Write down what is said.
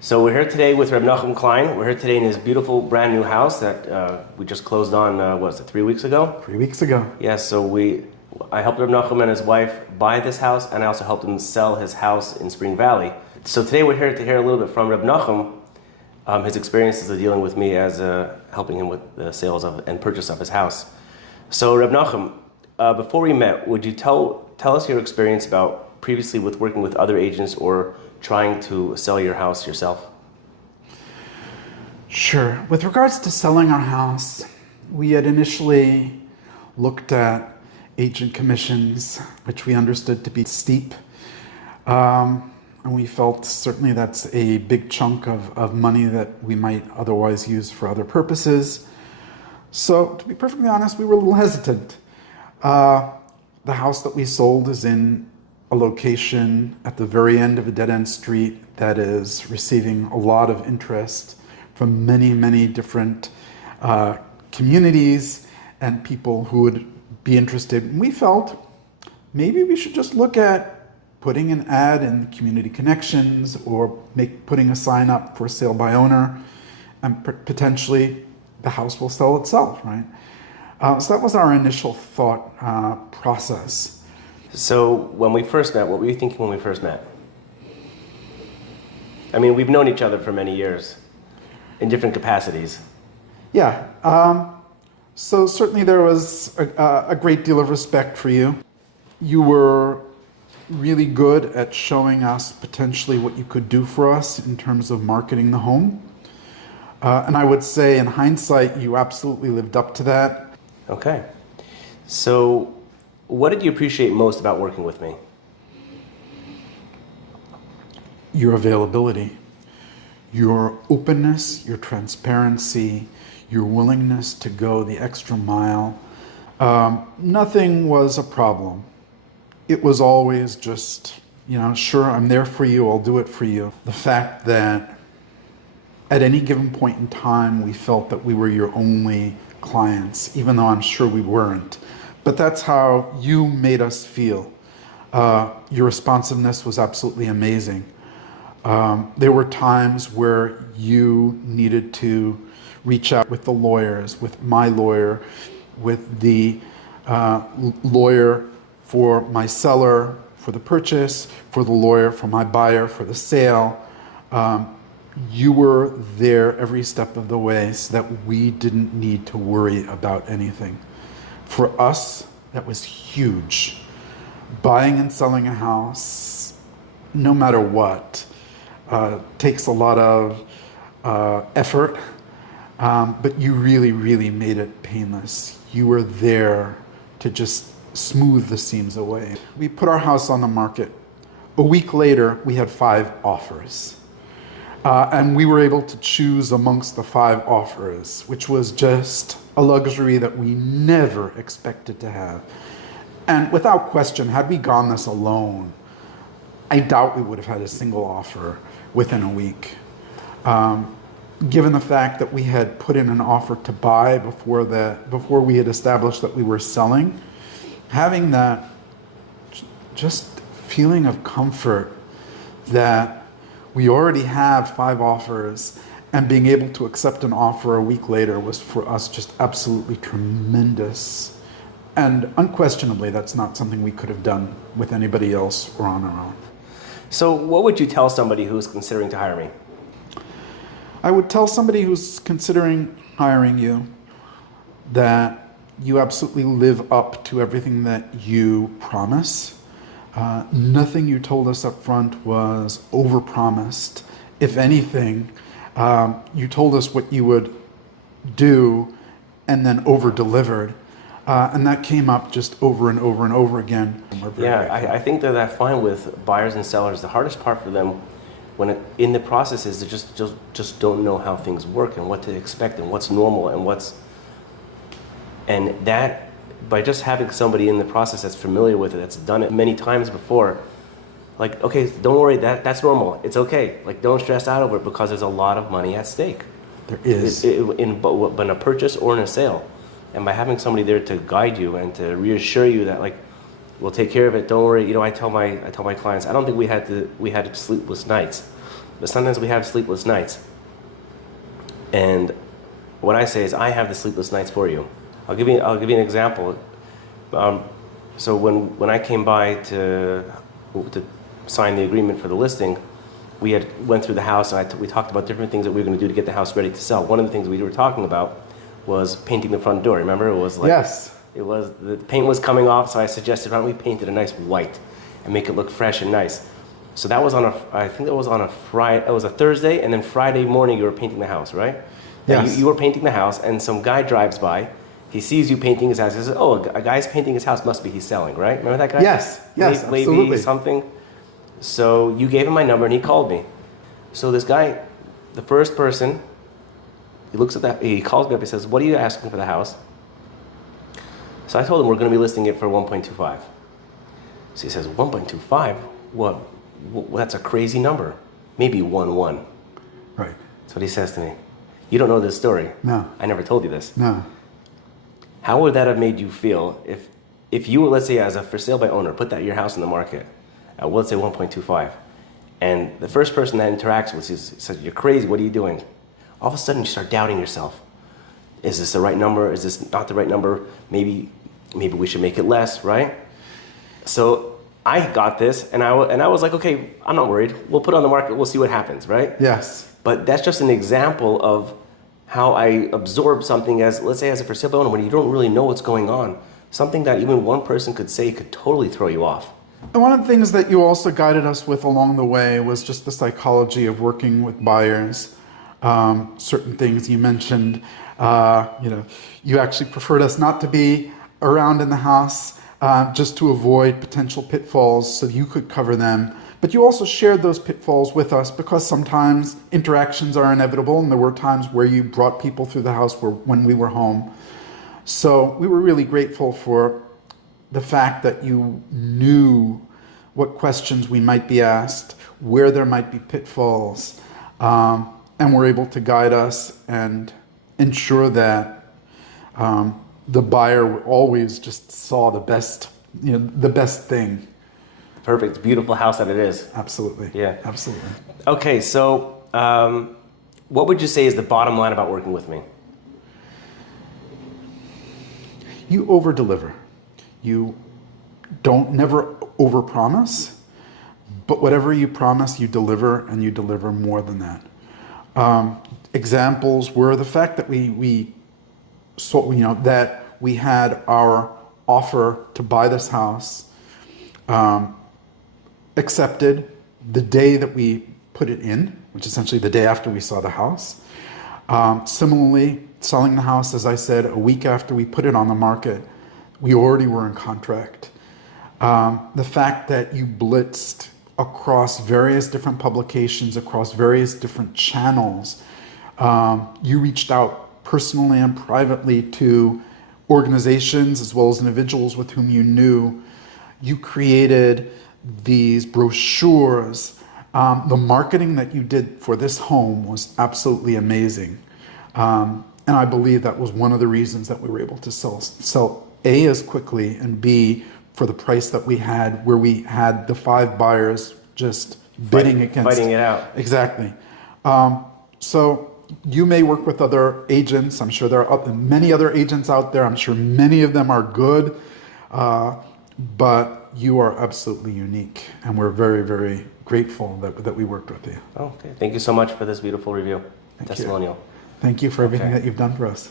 So we're here today with Reb Nachum Klein. We're here today in his beautiful brand new house that we just closed on, what was it, 3 weeks ago? 3 weeks ago. Yes, so I helped Reb Nachum and his wife buy this house, and I also helped him sell his house in Spring Valley. So today we're here to hear a little bit from Reb Nachum, his experiences of dealing with me as helping him with the sales of and purchase of his house. So Reb Nachum, before we met, would you tell us your experience about previously with working with other agents or trying to sell your house yourself? Sure. With regards to selling our house, we had initially looked at agent commissions, which we understood to be steep. And we felt certainly that's a big chunk of money that we might otherwise use for other purposes. So to be perfectly honest, we were a little hesitant. The house that we sold is in a location at the very end of a dead-end street that is receiving a lot of interest from many, many different communities and people who would be interested. And we felt maybe we should just look at putting an ad in Community Connections or putting a sign up for sale by owner, and potentially the house will sell itself, right? So that was our initial thought process. So when we first met, what were you thinking when we first met? I mean, we've known each other for many years in different capacities. Yeah, so certainly there was a great deal of respect for you. You were really good at showing us potentially what you could do for us in terms of marketing the home. And I would say in hindsight, you absolutely lived up to that. Okay. So what did you appreciate most about working with me? Your availability, your openness, your transparency, your willingness to go the extra mile. Nothing was a problem. It was always just, sure, I'm there for you, I'll do it for you. The fact that at any given point in time, we felt that we were your only clients, even though I'm sure we weren't. But that's how you made us feel. Your responsiveness was absolutely amazing. There were times where you needed to reach out with the lawyers, with my lawyer, with the lawyer for my seller for the purchase, for the lawyer for my buyer for the sale. You were there every step of the way so that we didn't need to worry about anything. For us, that was huge. Buying and selling a house, no matter what, takes a lot of effort, but you really, really made it painless. You were there to just smooth the seams away. We put our house on the market. A week later, we had 5 offers. And we were able to choose amongst the 5 offers, which was just a luxury that we never expected to have. And without question, had we gone this alone, I doubt we would have had a single offer within a week. Given the fact that we had put in an offer to buy before we had established that we were selling, having that just feeling of comfort that we already have 5 offers, and being able to accept an offer a week later was for us just absolutely tremendous. And unquestionably, that's not something we could have done with anybody else or on our own. So what would you tell somebody who's considering to hire me? I would tell somebody who's considering hiring you that you absolutely live up to everything that you promise. Nothing you told us up front was overpromised. If anything, you told us what you would do and then over-delivered. And that came up just over and over and over again. Yeah, I think that that's fine with buyers and sellers. The hardest part for them in the process is they just don't know how things work and what to expect and what's normal and that by just having somebody in the process that's familiar with it, that's done it many times before, like, okay, don't worry, that's normal, it's okay. Like, don't stress out over it because there's a lot of money at stake. There is. In a purchase or in a sale. And by having somebody there to guide you and to reassure you that, like, we'll take care of it, don't worry. I tell my clients, I don't think we had sleepless nights but sometimes we have sleepless nights. And what I say is, I have the sleepless nights for you. I'll give you an example. So when I came by to sign the agreement for the listing, we went through the house and we talked about different things that we were going to do to get the house ready to sell. One of the things we were talking about was painting the front door. Remember, it was like, yes, the paint was coming off, so I suggested, why don't we paint it a nice white and make it look fresh and nice. So that was I think that was on a Friday. It was a Thursday, and then Friday morning you were painting the house, right? Yes. You were painting the house, and some guy drives by. He sees you painting his house. He says, "Oh, a guy's painting his house. Must be he's selling, right?" Remember that guy? Yes. Yes. Absolutely. Levy something. So you gave him my number, and he called me. So this guy, the first person, he looks at that. He calls me up. He says, "What are you asking for the house?" So I told him we're going to be listing it for 1.25. So he says, 1.25? What? That's a crazy number. Maybe 1.1. Right. That's what he says to me. You don't know this story. No. I never told you this. No. How would that have made you feel if you were, let's say, as a for sale by owner, put your house in the market at, let's say, 1.25, and the first person that interacts with you says, "You're crazy. What are you doing?" All of a sudden, you start doubting yourself. Is this the right number? Is this not the right number? Maybe we should make it less, right? So I got this, and I was like, okay, I'm not worried. We'll put it on the market. We'll see what happens, right? Yes. But that's just an example of how I absorb something as, let's say, as a for sale owner, when you don't really know what's going on. Something that even one person could say could totally throw you off. And one of the things that you also guided us with along the way was just the psychology of working with buyers. Certain things you mentioned, you actually preferred us not to be around in the house just to avoid potential pitfalls so you could cover them. But you also shared those pitfalls with us because sometimes interactions are inevitable, and there were times where you brought people through the house when we were home. So we were really grateful for the fact that you knew what questions we might be asked, where there might be pitfalls, and were able to guide us and ensure that the buyer always just saw the best thing. Perfect. Beautiful house that it is. Absolutely. Yeah. Absolutely. Okay, so what would you say is the bottom line about working with me? You over-deliver. You don't never overpromise, but whatever you promise, you deliver, and you deliver more than that. Examples were the fact that we saw, that we had our offer to buy this house accepted the day that we put it in, which is essentially the day after we saw the house. Similarly, selling the house, as I said, a week after we put it on the market, we already were in contract. The fact that you blitzed across various different publications, across various different channels, you reached out personally and privately to organizations as well as individuals with whom you knew. You created these brochures. The marketing that you did for this home was absolutely amazing. And I believe that was one of the reasons that we were able to sell A, as quickly, and B, for the price that we had, where we had the 5 buyers just bidding against. Fighting it out. Exactly. So you may work with other agents. I'm sure there are many other agents out there. I'm sure many of them are good. But you are absolutely unique, and we're very, very grateful that we worked with you. Okay. Thank you so much for this beautiful review. Testimonial. Thank you for everything that you've done for us.